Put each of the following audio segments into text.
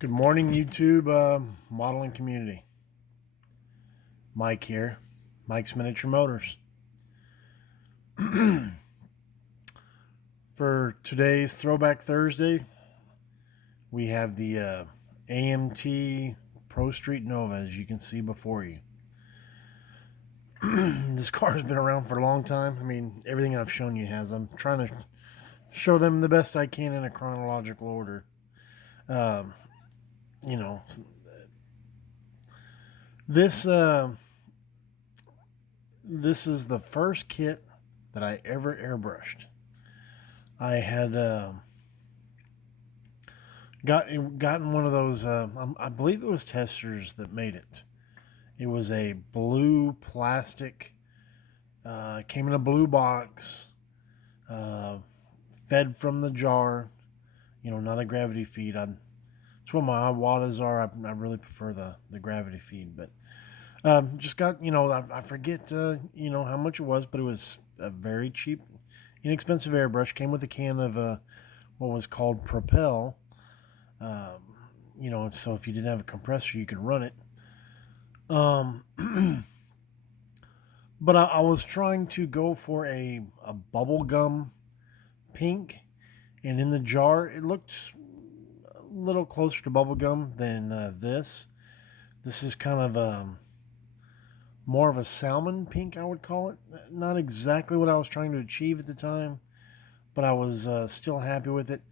Good morning, YouTube modeling community. Mike here, Mike's Miniature Motors. For today's Throwback Thursday, we have the AMT Pro Street Nova, as you can see before you. This car has been around for a long time. I mean, everything I've shown you has. I'm trying to show them the best I can in a chronological order. Um, you know, this this is the first kit that I ever airbrushed. I had gotten one of those. I believe it was Testers that made it. It was a blue plastic. Came in a blue box. Uh, Fed from the jar. You know, not a gravity feed. It's what my Iwatas are. I really prefer the gravity feed, but just got, I forget, how much it was, but it was a very cheap, inexpensive airbrush. Came with a can of what was called Propel. So if you didn't have a compressor, you could run it. But I was trying to go for a bubble gum pink, and in the jar, it looked a little closer to bubble gum than this. This is kind of more of a salmon pink, I would call it. Not exactly what I was trying to achieve at the time, but I was still happy with it.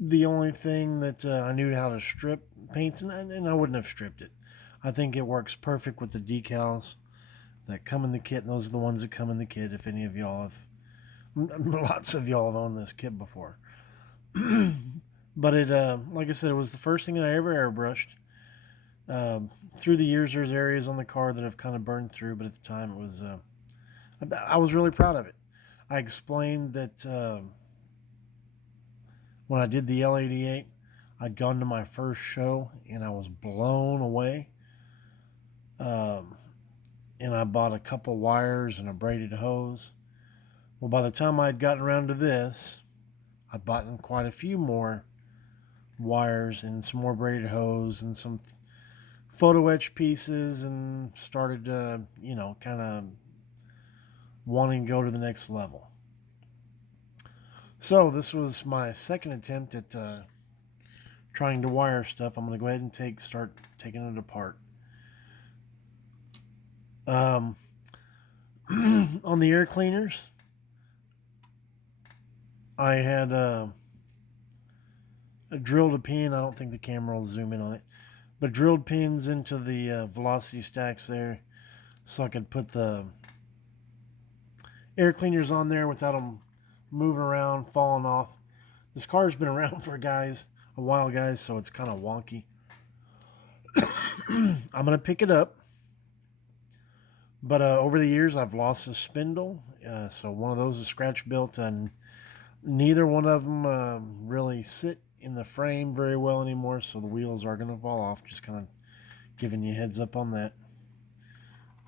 The only thing that I knew how to strip paints, and I wouldn't have stripped it. I think it works perfect with the decals that come in the kit, and those are the ones that come in the kit. If any of y'all have, lots of y'all have owned this kit before. But it, like I said, it was the first thing that I ever airbrushed. Through the years, there's areas on the car that have kind of burned through, but at the time, it was I was really proud of it. I explained that when I did the L88, I'd gone to my first show and I was blown away. Um, and I bought a couple wires and a braided hose. Well, by the time I'd gotten around to this, I'd bought in quite a few more wires and some more braided hose and some photo etch pieces, and started, kind of wanting to go to the next level. So this was my second attempt at trying to wire stuff. I'm going to go ahead and start taking it apart. On the air cleaners, I had drilled a pin. I don't think the camera will zoom in on it, but drilled pins into the velocity stacks there, so I could put the air cleaners on there without them moving around, falling off. This car's been around for a while, guys, so it's kind of wonky. I'm gonna pick it up, but over the years I've lost a spindle, so one of those is scratch built, and neither one of them really sit in the frame very well anymore, so the wheels are gonna fall off. Just kind of giving you a heads up on that.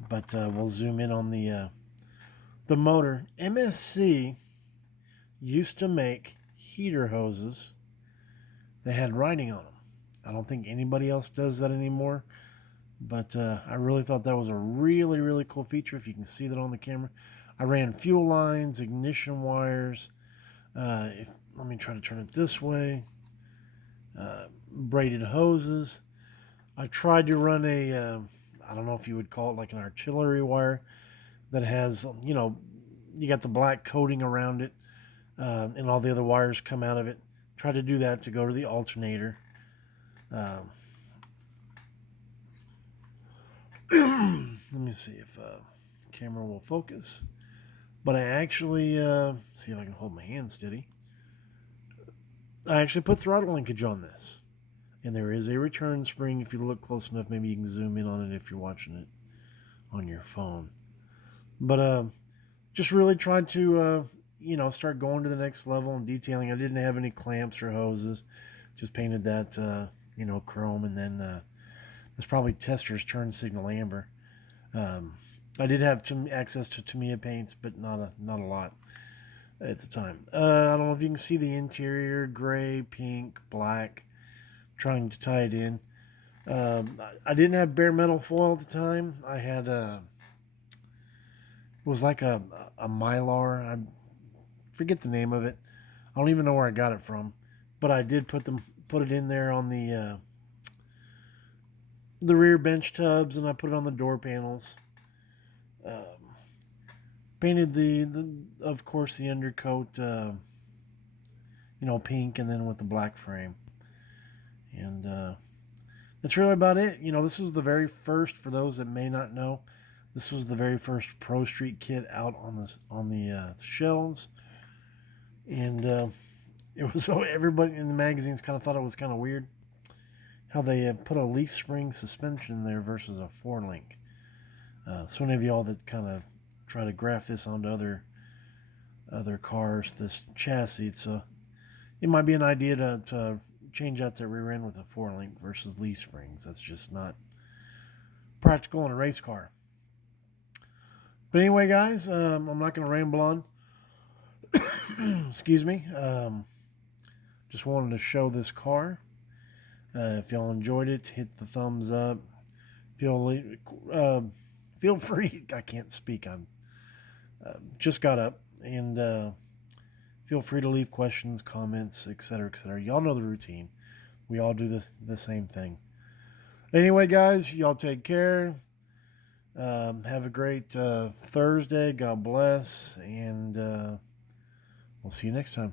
But we'll zoom in on the motor. MSC used to make heater hoses that had writing on them. I don't think anybody else does that anymore, but I really thought that was a really, really cool feature. If you can see that on the camera, I ran fuel lines, ignition wires. Let me try to turn it this way. Braided hoses. I tried to run I don't know if you would call it like an artillery wire that has, you got the black coating around it, and all the other wires come out of it. Try to do that to go to the alternator. Let me see if camera will focus. But I actually, see if I can hold my hand steady. I actually put throttle linkage on this. And there is a return spring. If you look close enough, maybe you can zoom in on it if you're watching it on your phone. But just really tried to, start going to the next level and detailing. I didn't have any clamps or hoses. Just painted that, chrome, and then it's probably Tester's turn signal amber. I did have access to Tamiya paints, but not a lot. at the time. I don't know if you can see the interior, gray, pink, black, trying to tie it in. I didn't have bare metal foil at the time. I had it was like a mylar. I forget the name of it. I don't even know where I got it from, but I did put it in there on the rear bench tubs, and I put it on the door panels. Um, Painted the of course the undercoat, pink, and then with the black frame, and that's really about it. This was the very first. For those that may not know, this was the very first Pro Street kit out on the shelves, and it was so everybody in the magazines kind of thought it was kind of weird how they put a leaf spring suspension there versus a four link. So any of y'all that kind of try to graft this onto other cars, this chassis, it might be an idea to change out the rear end with a four link versus leaf springs. That's just not practical in a race car. But anyway, guys, I'm not going to ramble on. Excuse me. Just wanted to show this car. If y'all enjoyed it, hit the thumbs up. Feel free. I can't speak. I'm just got up, and feel free to leave questions, comments, etc., etc. Y'all know the routine. We all do the same thing. Anyway, guys, y'all take care. Have a great Thursday. God bless, and we'll see you next time.